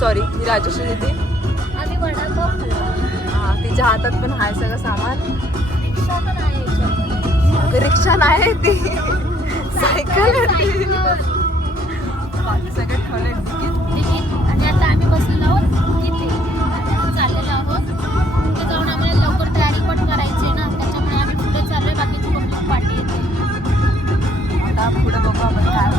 Sorry ही राजश्री दीदी. आम्ही वडापाव खाल्ला. हा तिच्या हातात पण आहे सगळं सामान. रिक्षा पण आहे याच्यामध्ये. रिक्षा नाही ती सायकल सायकल. बाकी सगळे ठेवले तिकीट. आणि आता आम्ही बसलेलो आहोत इथे. आता चाललेलो आहोत तिथे जाऊन आम्हाला लवकर तयारी पण करायची आहे ना, त्याच्यामुळे आम्ही पुढे चाललोय. बाकीची पब्लिक पार्टी येते. आता पुढे बघू आपण काय होतं.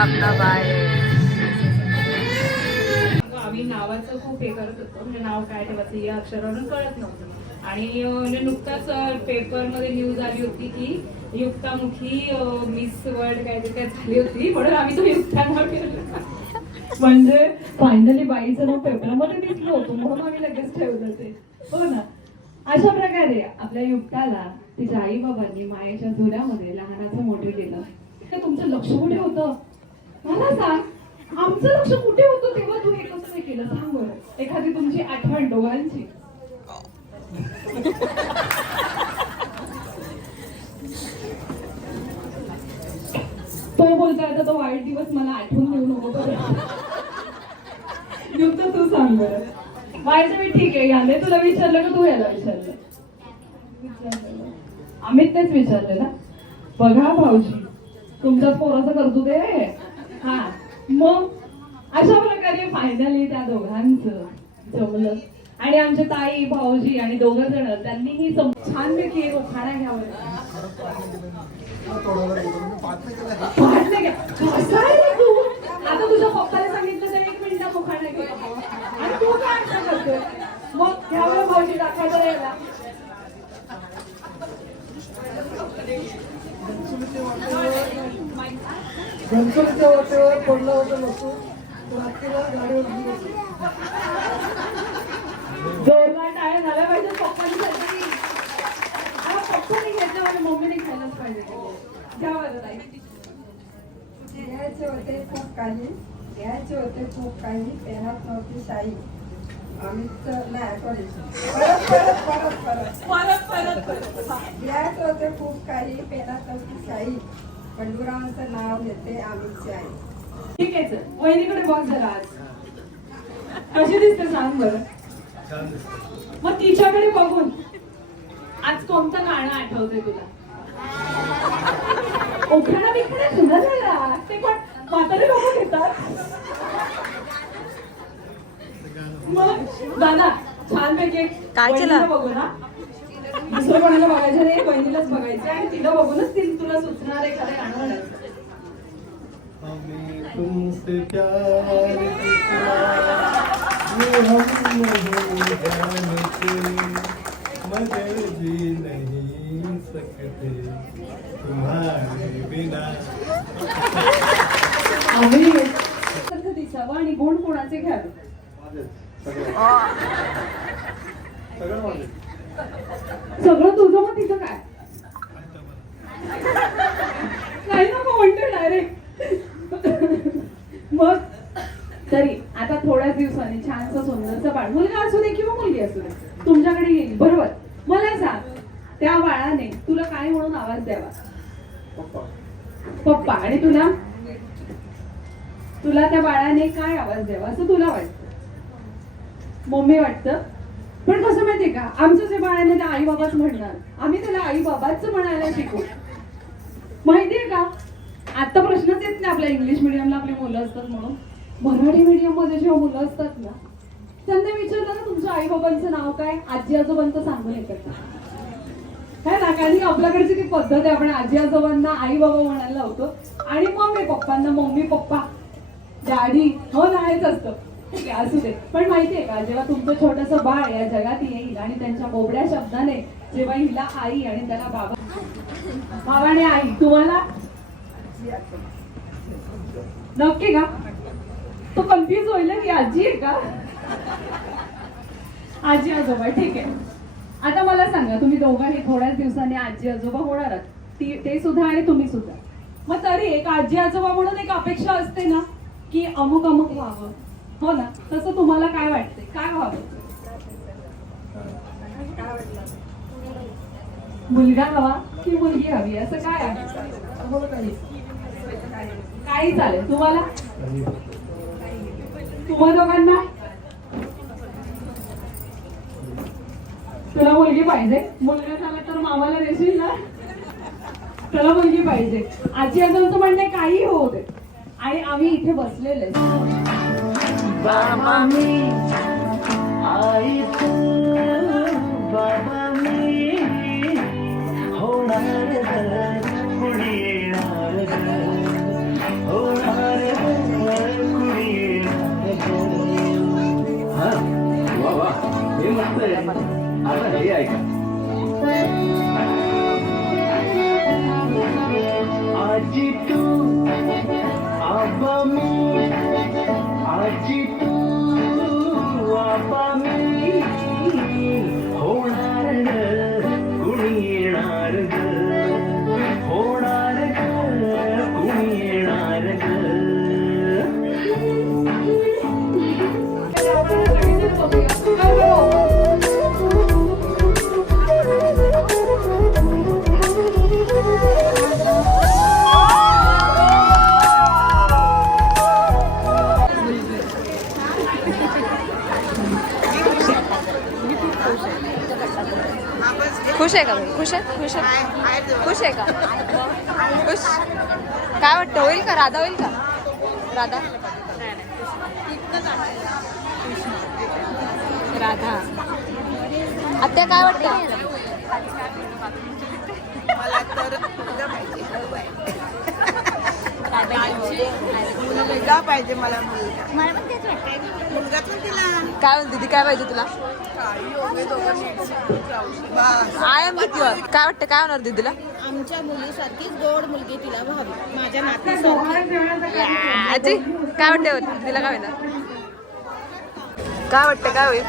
आपला बाय. आम्ही नावाचं खूप हे करत होतो, म्हणजे नाव काय ठेवायचं या अक्षरावरून कळत नव्हतं. आणि म्हणजे नुकताच पेपरमध्ये न्यूज आली होती की युक्तामुखी मिस वर्ल्ड काय झाली होती, म्हणून आम्ही तो युक्ता नाव ठेवलं. म्हणजे फायनली बाईचं नाव पेपरमध्ये दिसलं होतं म्हणून आम्ही लगेच ठेवलं ते. हो ना. अशा प्रकारे आपल्या युक्ताला तिच्या आई बाबांनी मायेच्या झुल्यामध्ये लहानाचं मोठे केलं. तुमचं लक्ष कुठे होतं मला सांग. आमचं लक्ष कुठे होतं तेव्हा तू हे कसं नाही केलं सांग बरं. एखादी तुमची आठवण दोघांची. तो बोलतोय आता तो वाईट दिवस मला आठवून घेऊ नको बरं. युक्त तू सांग बरं. वाईट मी ठीक आहे, याने तुला विचारलं का तू याला विचारलं? आम्ही तेच विचारलं ना. बघा भाऊजी तुमच्याच पोराचं करतो ते. हा मग अशा प्रकारे फायनली त्या दोघांचं जमलं. आणि आमच्या ताई भाऊजी आणि दोघं जण त्यांनीही छानपैकी एक उखाणा घ्यावा. आता तुझ्या पप्पाला सांगितलं तर 1 मिनिटात उखाणा घे आणि तू काय करतोय मग घ्यावं भाऊजी दाखवायचं राहिला. गणपतीच्या वाटेवर पडला होता नसतो रात्रीला गाडीवर जोरदार टाळ्या झाल्या पाहिजे पप्पांसाठी. पप्पाने घेतलं आणि मम्मीने खायलाच पाहिजे. घ्या बरं ताई. घ्यायचे होते खूप काही, घ्यायचे होते खूप काही, पेनात नव्हती शाई. आम्हीच नाही परत घ्यायचे होते खूप काही, पेनात नव्हती शाई. पंडुरावांचं नाव घेते आम्हीची आई. ठीक आहे सर. वहिनीकडे बघ जरा आज कशी दिसते सांग बरं. मग तिच्याकडे बघून आज कोणतं गाणं आठवतंय तुला? उखाणा बिखाणा तुला झाला ते पण म्हातारे लोक घेतात. मग दादा छानपैकी काय केलं? बघू ना. दुसरं कोणाला बघायचं नाही, बहिणीलाच बघायचं आणि तिला बघूनच तुला सुचणार एखादं गाणं म्हणायचं. हमें तुमसे प्यार कितना ये हम नहीं जानते मगर जी नहीं सकते तुम्हारे बिना. आम्ही दिसावं आणि गुण कोणाचे घ्यावे. सगळं तुझं मग तिचं काय नाही ना मग म्हणते डायरेक्ट. मग तरी आता थोड्याच दिवसांनी छानसं सुंदरचं बाळ, मुलगा असू दे किंवा मुलगी असू दे, तुमच्याकडे येईल, बरोबर? मला सांग, त्या बाळाने तुला काय म्हणून आवाज द्यावा? पप्पा. आणि तुला त्या बाळाने काय आवाज द्यावा असं तुला वाटतं? मम्मी वाटतं. पण कसं माहितीये का, आमचं जे बाळ आहे ना, ते आई बाबाच म्हणणार, आम्ही त्याला आई बाबाच म्हणायला शिकू. माहितीये का, आता प्रश्नच येत नाही आपल्या इंग्लिश मिडियमला आपली मुलं असतात म्हणून. मराठी मीडियम मध्ये जेव्हा मुलं असतात ना, त्यांना विचारलं ना तुमच्या आई बाबांचं नाव काय, आजी आजोबांचं सांगून येतात काय ना, कारण की आपल्याकडची ती पद्धत आहे, आपण आजी आजोबांना आई बाबा म्हणायला लावतो आणि मम्मी पप्पांना मम्मी पप्पा डॅडी, हो ना, हेच असतं. ठीक आहे, असू दे. पण माहितीये का, जेव्हा तुमचं छोटंसं बाळ या जगात येईल आणि त्यांच्या बोबड्या शब्दाने जेव्हा हिला आई आणि त्याला बाबाने आई, तुम्हाला नक्की का? तो कन्फ्युज होईल की आजी आहे का, आजी आजोबा. ठीक आहे, आता मला सांगा, तुम्ही दोघांनी थोड्याच दिवसांनी आजी आजोबा होणार आहात, ते सुद्धा आणि तुम्ही सुद्धा. मग तरी एक आजी आजोबा म्हणून एक अपेक्षा असते ना, की अमुक अमुक व्हावं, हो ना? तसं तुम्हाला काय वाटतंय, काय व्हावं? मुलगा हवा की मुलगी हवी, असं काय आहे? काही चालेल. तुम्हाला दोघांना? तुला मुलगी पाहिजे? मुलगा झाला तर मामाला देशील ना? त्याला मुलगी पाहिजे. आजी आजोबांचं म्हणणे काही होऊ दे, आणि आम्ही इथे बसलेले बाबा मी आई तू, बाबा मी होणार कुणी येणार, होणार कुणी येणार. हा वा वा, हे मस्त आहे. आता हे ऐका. आजी तू आबा मी, आजी तू आबा मी, होणार कुणी येणार, होणार कुणी येणार. खुश आहे का भाई? खुश आहे? खुश आहे? खुश आहे का? खुश? काय वाटतं, होईल का? राधा होईल का? राधा राधा आत्या काय वाटतं? मला तर मुलगा पाहिजे. मला मुलगा पण तिला काय म्हणते ती, काय पाहिजे तुला? आय एम किती काय वाटतं, काय होणार दीदीला? आमच्या मुलीसारखीच गोड मुलगी तिला व्हावी, माझ्या नातीसारखी. आजी काय वाटतं तिला, काय होणार? काय वाटतं, काय होईल?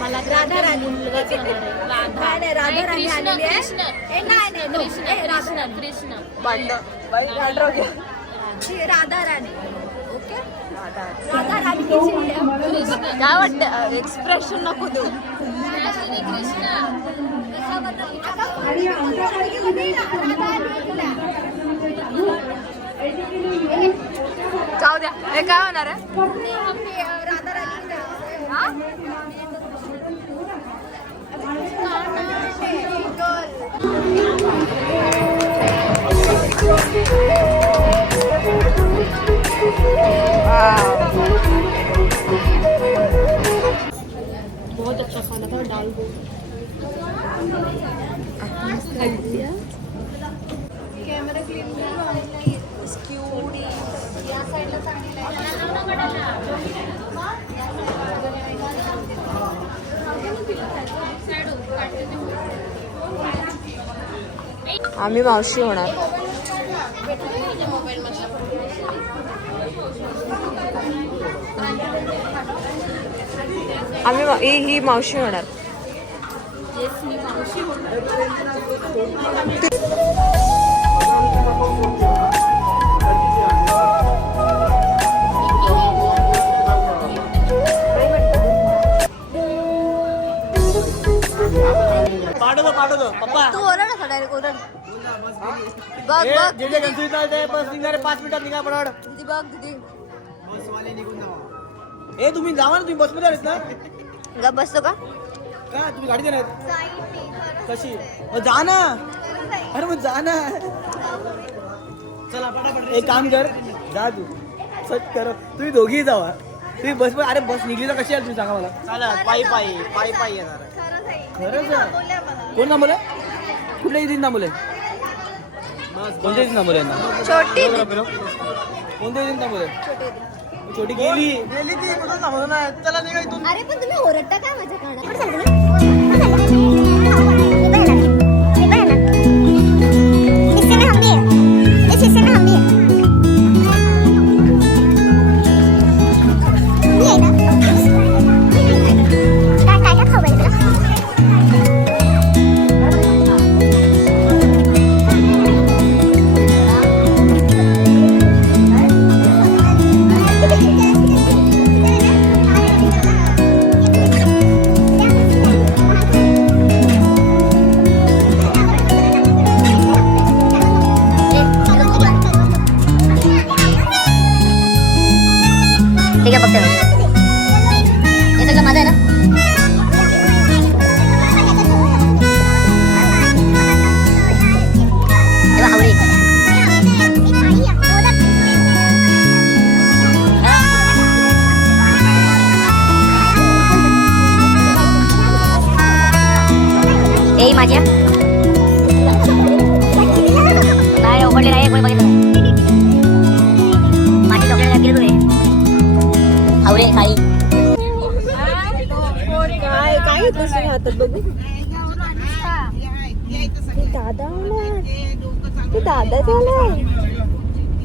मला राधा राणी मुलगाच होणार आहे. राधा राणी आलेली आहे. कृष्ण राधा राणी. ओके, राधा राणी. काय वाटतं? एक्सप्रेशन नको देऊ. जाऊ द्या, हे काय होणार आहे? राधा राणी. बहुत अच्छा खाना था, दाल कैमरा क्लीन आम्ही मावशी होणार. आम्ही ही मावशी होणार. बघ बघ जे गणपती चालते बस निघणारे 5 मिनिटात निघा पडाड. दीदी बघ दीदी ए तुम्ही जावा ना, तुम्ही बसमध्ये आलेत ना गप बसतो का का तुम्ही गाडी देणार कशी मग जा ना. अरे मग जा ना. चला पटापट एक काम कर जा तू सच कर तुम्ही दोघी जावा. तुम्ही बस अरे बस निघली तर कशी याल तुम्ही सांगा मला. चालेल पायी येणार खरंच आहे. कोण थांबवलंय कुठल्या इथे थांबवलंय कोणत्या इथे थांबवलंय छोटी कोणत्या इथे थांबवलंय छोटी गेली ती कुठं थांबवलं नाही. चला निघा इथून. अरे पण तुम्ही ओरडता काय माझ्या कानात? ठीक आहे फक्त हे सगळं माझं आहे ना. तेव्हा हावरे ए माझ्या नाही उघडले नाही कोणी बघितलं माझी चॉकलेट काय केलं तुझे आवरे काही काय घेतलंस तुम्ही हातात बघू. दादा तू दादा झालाय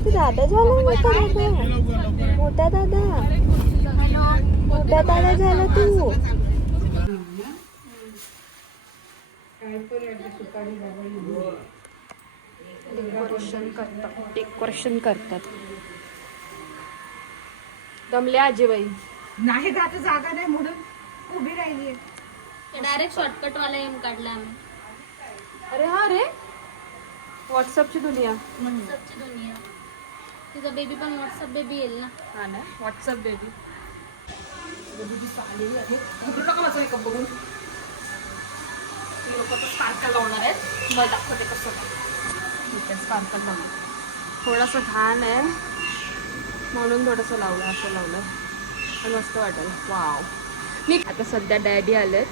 तू दादा झाला मोठा दादा मोठा दादा झाला तू. डेकोरेशन करतात दमले आजीबाई. नाही का आता जागा नाही म्हणून उभी राहिली. डायरेक्ट शॉर्टकट वाला एम काढला आम्ही. अरे हा रे व्हॉट्सअपची दुनिया. व्हॉट्सअपची दुनिया. तिचा बेबी पण व्हॉट्सअप बेबी येईल ना. हा ना व्हॉट्सअप बेबी. बघून स्पार्कल लावणार आहेत मला दाखवते कसं स्पार्कल लावणार. थोडंसं घाण आहे म्हणून थोडंसं लावलं असं लावलं पण मस्त वाटेल. वाव. मी आता सध्या डॅडी आलेत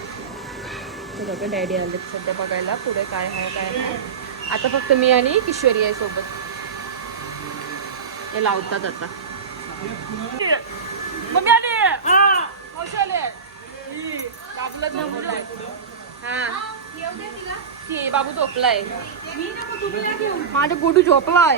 बघा डॅडी आलेत सध्या बघायला पुढे काय आहे काय नाही. आता फक्त मी आणि किशोरी आहे सोबत. हे लावतात आता. मम्मी आली हा बाबू झोपलाय माझा गुडू झोपलाय.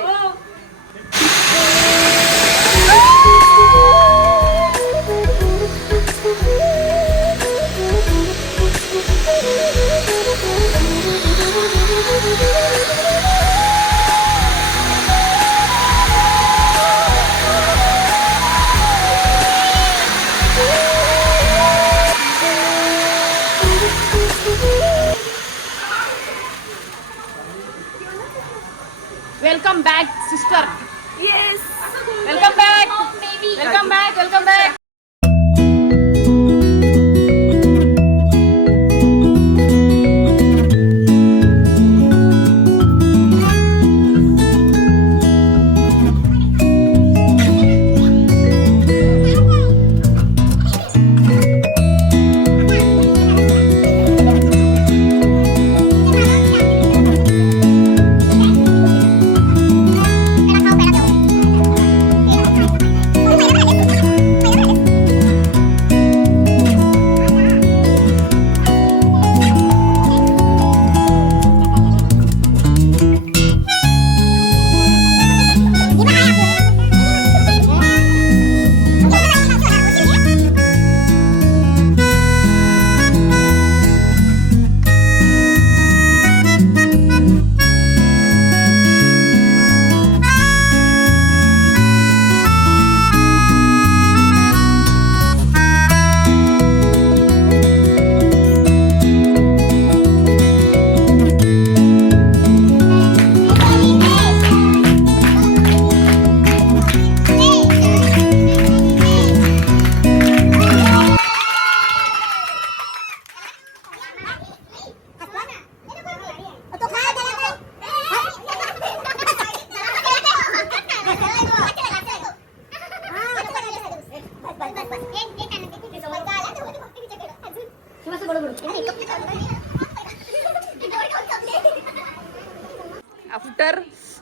Welcome back sister. Yes welcome back welcome back welcome back. Thank you.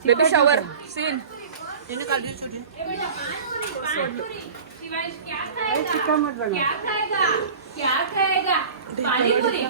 Baby shower scene panipuri